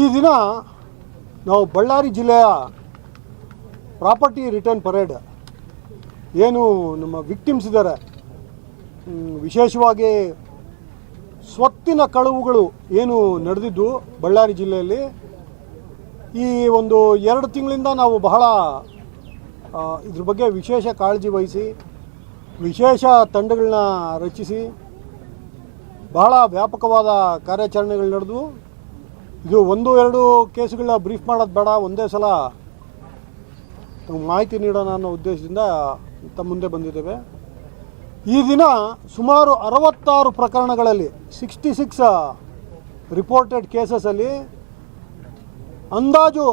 ಈ ದಿನ ನಾವು ಬಳ್ಳಾರಿ ಜಿಲ್ಲೆಯ ಪ್ರಾಪರ್ಟಿ ರಿಟರ್ನ್ ಪರೇಡ್ ಏನು ನಮ್ಮ ವಿಕ್ಟಿಮ್ಸ್ ಇದ್ದಾರೆ, ವಿಶೇಷವಾಗಿ ಸ್ವತ್ತಿನ ಕಳವುಗಳು ಏನು ನಡೆದಿದ್ದು ಬಳ್ಳಾರಿ ಜಿಲ್ಲೆಯಲ್ಲಿ ಈ ಒಂದು 2 ತಿಂಗಳಿಂದ ನಾವು ಬಹಳ ಇದ್ರ ಬಗ್ಗೆ ವಿಶೇಷ ಕಾಳಜಿ ವಹಿಸಿ ವಿಶೇಷ ತಂಡಗಳನ್ನ ರಚಿಸಿ ಬಹಳ ವ್ಯಾಪಕವಾದ ಕಾರ್ಯಾಚರಣೆಗಳು ನಡೆದು ಇದು 1-2 ಕೇಸುಗಳನ್ನ ಬ್ರೀಫ್ ಮಾಡೋದು ಬೇಡ, ಒಂದೇ ಸಲ ಮಾಹಿತಿ ನೀಡೋಣ ಅನ್ನೋ ಉದ್ದೇಶದಿಂದ ತಮ್ಮ ಮುಂದೆ ಬಂದಿದ್ದೇವೆ. ಈ ದಿನ ಸುಮಾರು 66 ಪ್ರಕರಣಗಳಲ್ಲಿ 66 ರಿಪೋರ್ಟೆಡ್ ಕೇಸಸಲ್ಲಿ ಅಂದಾಜು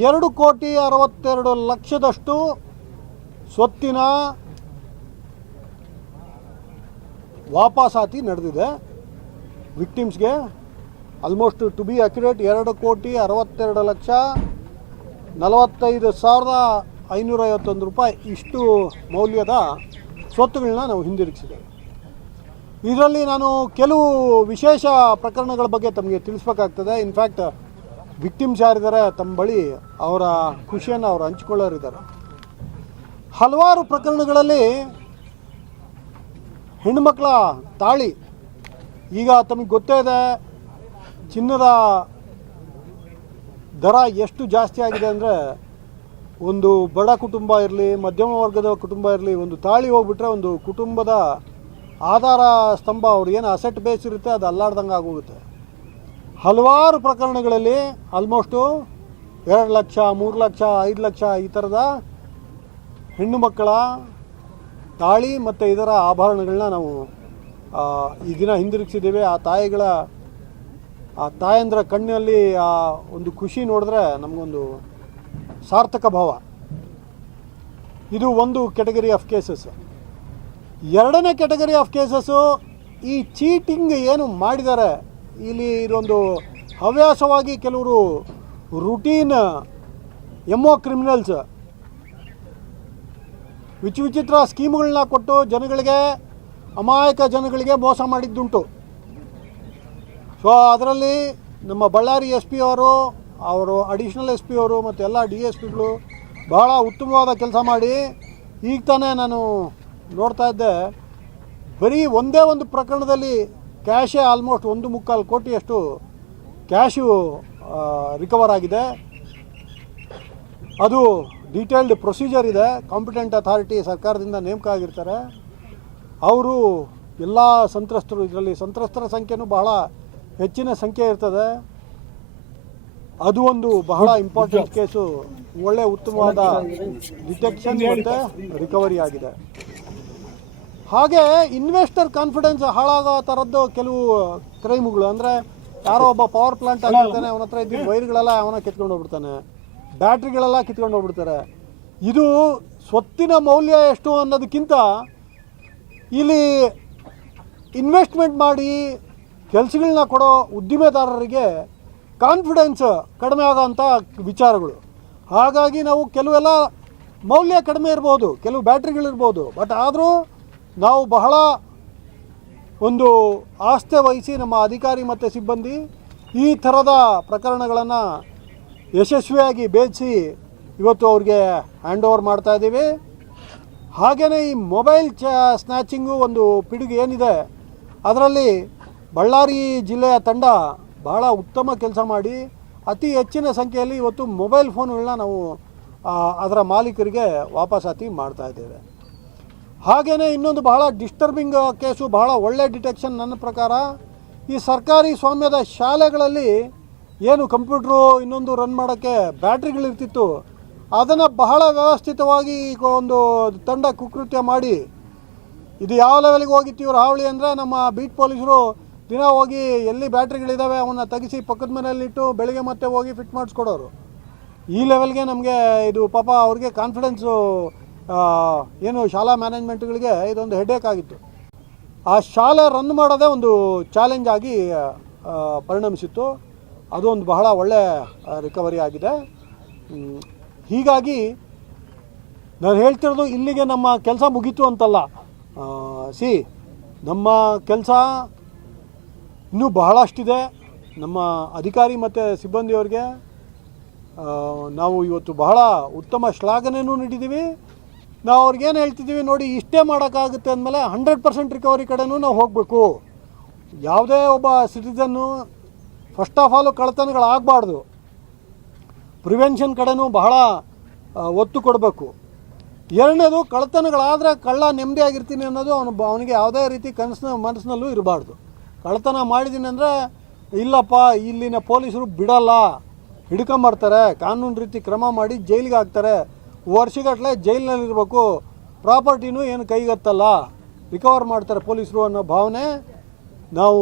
2,62,00,000 ಸ್ವತ್ತಿನ ವಾಪಸಾತಿ ನಡೆದಿದೆ ವಿಕ್ಟಿಮ್ಸ್ಗೆ. ಆಲ್ಮೋಸ್ಟ್ ಟು ಬಿ ಅಕ್ಯುರೇಟ್ 2,62,45,551 ರೂಪಾಯಿ ಇಷ್ಟು ಮೌಲ್ಯದ ಸ್ವತ್ತುಗಳನ್ನ ನಾವು ಹಿಂದಿರುಗಿಸಿದ್ದೇವೆ. ಇದರಲ್ಲಿ ನಾನು ಕೆಲವು ವಿಶೇಷ ಪ್ರಕರಣಗಳ ಬಗ್ಗೆ ತಮಗೆ ತಿಳಿಸ್ಬೇಕಾಗ್ತದೆ. ಇನ್ಫ್ಯಾಕ್ಟ್ ವಿಕ್ಟಿಮ್ಸ್ ಯಾರಿದ್ದಾರೆ ತಮ್ಮ ಬಳಿ ಅವರ ಖುಷಿಯನ್ನು ಅವರು ಹಂಚಿಕೊಳ್ಳೋರಿದ್ದಾರೆ. ಹಲವಾರು ಪ್ರಕರಣಗಳಲ್ಲಿ ಹೆಣ್ಣುಮಕ್ಕಳ ತಾಳಿ, ಈಗ ತಮಗೆ ಗೊತ್ತೇ ಇದೆ ಚಿನ್ನದ ದರ ಎಷ್ಟು ಜಾಸ್ತಿ ಆಗಿದೆ ಅಂದರೆ, ಒಂದು ಬಡ ಕುಟುಂಬ ಇರಲಿ ಮಧ್ಯಮ ವರ್ಗದ ಕುಟುಂಬ ಇರಲಿ, ಒಂದು ತಾಳಿ ಹೋಗ್ಬಿಟ್ರೆ ಒಂದು ಕುಟುಂಬದ ಆಧಾರ ಸ್ತಂಭ, ಅವ್ರು ಏನು ಅಸೆಟ್ ಬೇಸ್ ಇರುತ್ತೆ ಅದು ಅಲ್ಲಾಡ್ದಂಗೆ ಆಗೋಗುತ್ತೆ. ಹಲವಾರು ಪ್ರಕರಣಗಳಲ್ಲಿ ಆಲ್ಮೋಸ್ಟು 2 ಲಕ್ಷ 3 ಲಕ್ಷ 5 ಲಕ್ಷ ಈ ಥರದ ಹೆಣ್ಣು ಮಕ್ಕಳ ತಾಳಿ ಮತ್ತು ಇದರ ಆಭರಣಗಳನ್ನ ನಾವು ಈ ದಿನ ಹಿಂದಿರುಗಿಸಿದ್ದೇವೆ. ಆ ತಾಯಂದ್ರ ಕಣ್ಣಲ್ಲಿ ಆ ಒಂದು ಖುಷಿ ನೋಡಿದ್ರೆ ನಮಗೊಂದು ಸಾರ್ಥಕ ಭಾವ. ಇದು ಒಂದು ಕೆಟಗರಿ ಆಫ್ ಕೇಸಸ್. 2ನೇ ಕೆಟಗರಿ ಆಫ್ ಕೇಸಸ್ಸು ಈ ಚೀಟಿಂಗ್ ಏನು ಮಾಡಿದ್ದಾರೆ, ಇಲ್ಲಿ ಇದೊಂದು ಹವ್ಯಾಸವಾಗಿ ಕೆಲವರು ರುಟೀನ್ ಕ್ರಿಮಿನಲ್ಸ್ ವಿಚಿತ್ರ ಸ್ಕೀಮ್ಗಳನ್ನ ಕೊಟ್ಟು ಜನಗಳಿಗೆ, ಅಮಾಯಕ ಜನಗಳಿಗೆ ಮೋಸ ಮಾಡಿದ್ದುಂಟು. ಸೊ ಅದರಲ್ಲಿ ನಮ್ಮ ಬಳ್ಳಾರಿ ಎಸ್ ಪಿ ಅವರು ಅಡಿಷ್ನಲ್ ಎಸ್ ಪಿ ಅವರು ಮತ್ತು ಎಲ್ಲ ಡಿ ಎಸ್ ಪಿಗಳು ಬಹಳ ಉತ್ತಮವಾದ ಕೆಲಸ ಮಾಡಿ, ಈಗ ತಾನೇ ನಾನು ನೋಡ್ತಾ ಇದ್ದೆ, ಬರೀ ಒಂದೇ ಒಂದು ಪ್ರಕರಣದಲ್ಲಿ ಕ್ಯಾಶೇ ಆಲ್ಮೋಸ್ಟ್ 1.25 ಕೋಟಿಯಷ್ಟು ಕ್ಯಾಶು ರಿಕವರ್ ಆಗಿದೆ. ಅದು ಡೀಟೇಲ್ಡ್ ಪ್ರೊಸೀಜರ್ ಇದೆ. ಕಾಂಪಿಟೆಂಟ್ ಅಥಾರಿಟಿ ಸರ್ಕಾರದಿಂದ ನೇಮಕ ಆಗಿರ್ತಾರೆ. ಅವರು ಎಲ್ಲ ಸಂತ್ರಸ್ತರು, ಇದರಲ್ಲಿ ಸಂತ್ರಸ್ತರ ಸಂಖ್ಯೆನೂ ಬಹಳ ಹೆಚ್ಚಿನ ಸಂಖ್ಯೆ ಇರ್ತದೆ. ಅದು ಒಂದು ಬಹಳ ಇಂಪಾರ್ಟೆಂಟ್ ಕೇಸು. ಒಳ್ಳೆ ಉತ್ತಮವಾದ ಡಿಟೆಕ್ಷನ್ ಮತ್ತು ರಿಕವರಿ ಆಗಿದೆ. ಹಾಗೆ ಇನ್ವೆಸ್ಟರ್ ಕಾನ್ಫಿಡೆನ್ಸ್ ಹಾಳಾಗೋ ಥರದ್ದು ಕೆಲವು ಕ್ರೈಮ್ಗಳು, ಅಂದರೆ ಯಾರೋ ಒಬ್ಬ ಪವರ್ ಪ್ಲಾಂಟ್ ಆಗಿರ್ತಾನೆ, ಅವನ ಹತ್ರ ಇದ್ದ ವೈರ್ಗಳೆಲ್ಲ ಅವನ ಕಿತ್ಕೊಂಡು ಹೋಗ್ಬಿಡ್ತಾನೆ, ಬ್ಯಾಟ್ರಿಗಳೆಲ್ಲ ಕಿತ್ಕೊಂಡು ಹೋಗ್ಬಿಡ್ತಾರೆ. ಇದು ಸ್ವತ್ತಿನ ಮೌಲ್ಯ ಎಷ್ಟು ಅನ್ನೋದಕ್ಕಿಂತ ಇಲ್ಲಿ ಇನ್ವೆಸ್ಟ್ಮೆಂಟ್ ಮಾಡಿ ಕೆಲಸಗಳನ್ನ ಕೊಡೋ ಉದ್ದಿಮೆದಾರರಿಗೆ ಕಾನ್ಫಿಡೆನ್ಸ್ ಕಡಿಮೆ ಆಗೋಂಥ ವಿಚಾರಗಳು. ಹಾಗಾಗಿ ನಾವು ಕೆಲವೆಲ್ಲ ಮೌಲ್ಯ ಕಡಿಮೆ ಇರ್ಬೋದು, ಕೆಲವು ಬ್ಯಾಟ್ರಿಗಳಿರ್ಬೋದು, ಬಟ್ ಆದರೂ ನಾವು ಬಹಳ ಒಂದು ಆಸ್ಥೆ ವಹಿಸಿ ನಮ್ಮ ಅಧಿಕಾರಿ ಮತ್ತು ಸಿಬ್ಬಂದಿ ಈ ಥರದ ಪ್ರಕರಣಗಳನ್ನು ಯಶಸ್ವಿಯಾಗಿ ಭೇದಿಸಿ ಇವತ್ತು ಅವ್ರಿಗೆ ಹ್ಯಾಂಡ್ ಓವರ್ ಮಾಡ್ತಾಯಿದ್ದೀವಿ. ಹಾಗೆಯೇ ಈ ಮೊಬೈಲ್ ಸ್ನ್ಯಾಚಿಂಗು ಒಂದು ಪಿಡುಗು ಏನಿದೆ, ಅದರಲ್ಲಿ ಬಳ್ಳಾರಿ ಜಿಲ್ಲೆಯ ತಂಡ ಬಹಳ ಉತ್ತಮ ಕೆಲಸ ಮಾಡಿ ಅತಿ ಹೆಚ್ಚಿನ ಸಂಖ್ಯೆಯಲ್ಲಿ ಇವತ್ತು ಮೊಬೈಲ್ ಫೋನ್ಗಳನ್ನ ನಾವು ಅದರ ಮಾಲೀಕರಿಗೆ ವಾಪಸಾತಿ ಮಾಡ್ತಾಯಿದ್ದೇವೆ. ಹಾಗೆಯೇ ಇನ್ನೊಂದು ಬಹಳ ಡಿಸ್ಟರ್ಬಿಂಗ್ ಕೇಸು, ಬಹಳ ಒಳ್ಳೆ ಡಿಟೆಕ್ಷನ್ ನನ್ನ ಪ್ರಕಾರ, ಈ ಸರ್ಕಾರಿ ಸ್ವಾಮ್ಯದ ಶಾಲೆಗಳಲ್ಲಿ ಏನು ಕಂಪ್ಯೂಟ್ರು ಇನ್ನೊಂದು ರನ್ ಮಾಡೋಕ್ಕೆ ಬ್ಯಾಟ್ರಿಗಳಿರ್ತಿತ್ತು, ಅದನ್ನು ಬಹಳ ವ್ಯವಸ್ಥಿತವಾಗಿ ಒಂದು ತಂಡ ಕುಕೃತ್ಯ ಮಾಡಿ, ಇದು ಯಾವ ಲೆವೆಲ್ಗೆ ಹೋಗಿತ್ತು ಇವ್ರ ಹಾವಳಿ ಅಂದರೆ, ನಮ್ಮ ಬೀಟ್ ಪೊಲೀಸರು ದಿನ ಹೋಗಿ ಎಲ್ಲಿ ಬ್ಯಾಟ್ರಿಗಳಿದ್ದಾವೆ ಅವನ್ನ ತೆಗಿಸಿ ಪಕ್ಕದ ಮನೆಯಲ್ಲಿಟ್ಟು ಬೆಳಿಗ್ಗೆ ಮತ್ತೆ ಹೋಗಿ ಫಿಟ್ ಮಾಡಿಸ್ಕೊಡೋರು. ಈ ಲೆವೆಲ್ಗೆ ನಮಗೆ ಇದು ಪಾಪ ಅವ್ರಿಗೆ ಕಾನ್ಫಿಡೆನ್ಸು ಏನು ಶಾಲಾ ಮ್ಯಾನೇಜ್ಮೆಂಟ್ಗಳಿಗೆ ಇದೊಂದು ಹೆಡ್ಏಕ್ ಆಗಿತ್ತು. ಆ ಶಾಲೆ ರನ್ ಮಾಡೋದೇ ಒಂದು ಚಾಲೆಂಜ್ ಆಗಿ ಪರಿಣಮಿಸಿತ್ತು. ಅದು ಒಂದು ಬಹಳ ಒಳ್ಳೆ ರಿಕವರಿ ಆಗಿದೆ. ಹೀಗಾಗಿ ನಾನು ಹೇಳ್ತಿರೋದು ಇಲ್ಲಿಗೆ ನಮ್ಮ ಕೆಲಸ ಮುಗೀತು ಅಂತಲ್ಲ. ನಮ್ಮ ಕೆಲಸ ಇನ್ನೂ ಬಹಳಷ್ಟಿದೆ. ನಮ್ಮ ಅಧಿಕಾರಿ ಮತ್ತು ಸಿಬ್ಬಂದಿಯವ್ರಿಗೆ ನಾವು ಇವತ್ತು ಬಹಳ ಉತ್ತಮ ಶ್ಲಾಘನೆಯೂ ನೀಡಿದ್ದೀವಿ. ನಾವು ಅವ್ರಿಗೇನು ಹೇಳ್ತಿದ್ದೀವಿ ನೋಡಿ, ಇಷ್ಟೇ ಮಾಡೋಕ್ಕಾಗುತ್ತೆ ಅಂದಮೇಲೆ 100% ರಿಕವರಿ ಕಡೆನೂ ನಾವು ಹೋಗಬೇಕು. ಯಾವುದೇ ಒಬ್ಬ ಸಿಟಿಸನ್ನು ಫಸ್ಟ್ ಆಫ್ ಆಲು ಕಳ್ಳತನಗಳಾಗಬಾರ್ದು, ಪ್ರಿವೆನ್ಷನ್ ಕಡೆನೂ ಬಹಳ ಒತ್ತು ಕೊಡಬೇಕು. ಎರಡನೇದು, ಕಳ್ಳತನಗಳಾದರೆ ಕಳ್ಳ ನೆಮ್ಮದಿಯಾಗಿರ್ತೀನಿ ಅನ್ನೋದು ಅವನಿಗೆ ಯಾವುದೇ ರೀತಿ ಮನಸ್ಸಿನಲ್ಲೂ ಇರಬಾರ್ದು. ಕಳ್ಳತನ ಮಾಡಿದ್ದೀನಿ ಅಂದರೆ ಇಲ್ಲಪ್ಪ ಇಲ್ಲಿನ ಪೊಲೀಸರು ಬಿಡಲ್ಲ, ಹಿಡ್ಕೊಂಬರ್ತಾರೆ, ಕಾನೂನು ರೀತಿ ಕ್ರಮ ಮಾಡಿ ಜೈಲಿಗೆ ಹಾಕ್ತಾರೆ, ವರ್ಷಗಟ್ಟಲೆ ಜೈಲಿನಲ್ಲಿರಬೇಕು, ಪ್ರಾಪರ್ಟಿನೂ ಏನು ಕೈಗತ್ತಲ್ಲ, ರಿಕವರ್ ಮಾಡ್ತಾರೆ ಪೊಲೀಸರು ಅನ್ನೋ ಭಾವನೆ ನಾವು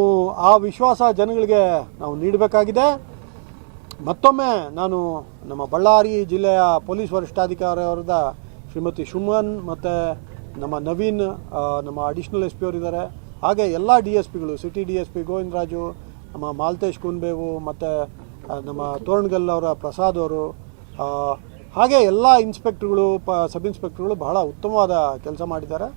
ಆ ವಿಶ್ವಾಸ ಜನಗಳಿಗೆ ನಾವು ನೀಡಬೇಕಾಗಿದೆ. ಮತ್ತೊಮ್ಮೆ ನಾನು ನಮ್ಮ ಬಳ್ಳಾರಿ ಜಿಲ್ಲೆಯ ಪೊಲೀಸ್ ವರಿಷ್ಠಾಧಿಕಾರಿ ಅವರದ ಶ್ರೀಮತಿ ಸುಮನ್ ಮತ್ತು ನಮ್ಮ ನವೀನ್, ನಮ್ಮ ಅಡಿಷ್ನಲ್ ಎಸ್ ಪಿ ಅವರಿದ್ದಾರೆ, ಹಾಗೆ ಎಲ್ಲ DSPಗಳು, ಸಿಟಿ DSP ಗೋವಿಂದರಾಜು, ನಮ್ಮ ಮಾಲ್ತೇಶ್ ಕುನ್ಬೇವು ಮತ್ತು ನಮ್ಮ ತೋರಣಗಲ್ ಅವರ ಪ್ರಸಾದ್ ಅವರು, ಹಾಗೆ ಎಲ್ಲ ಇನ್ಸ್ಪೆಕ್ಟ್ರುಗಳು ಸಬ್ ಇನ್ಸ್ಪೆಕ್ಟ್ರುಗಳು ಬಹಳ ಉತ್ತಮವಾದ ಕೆಲಸ ಮಾಡಿದ್ದಾರೆ.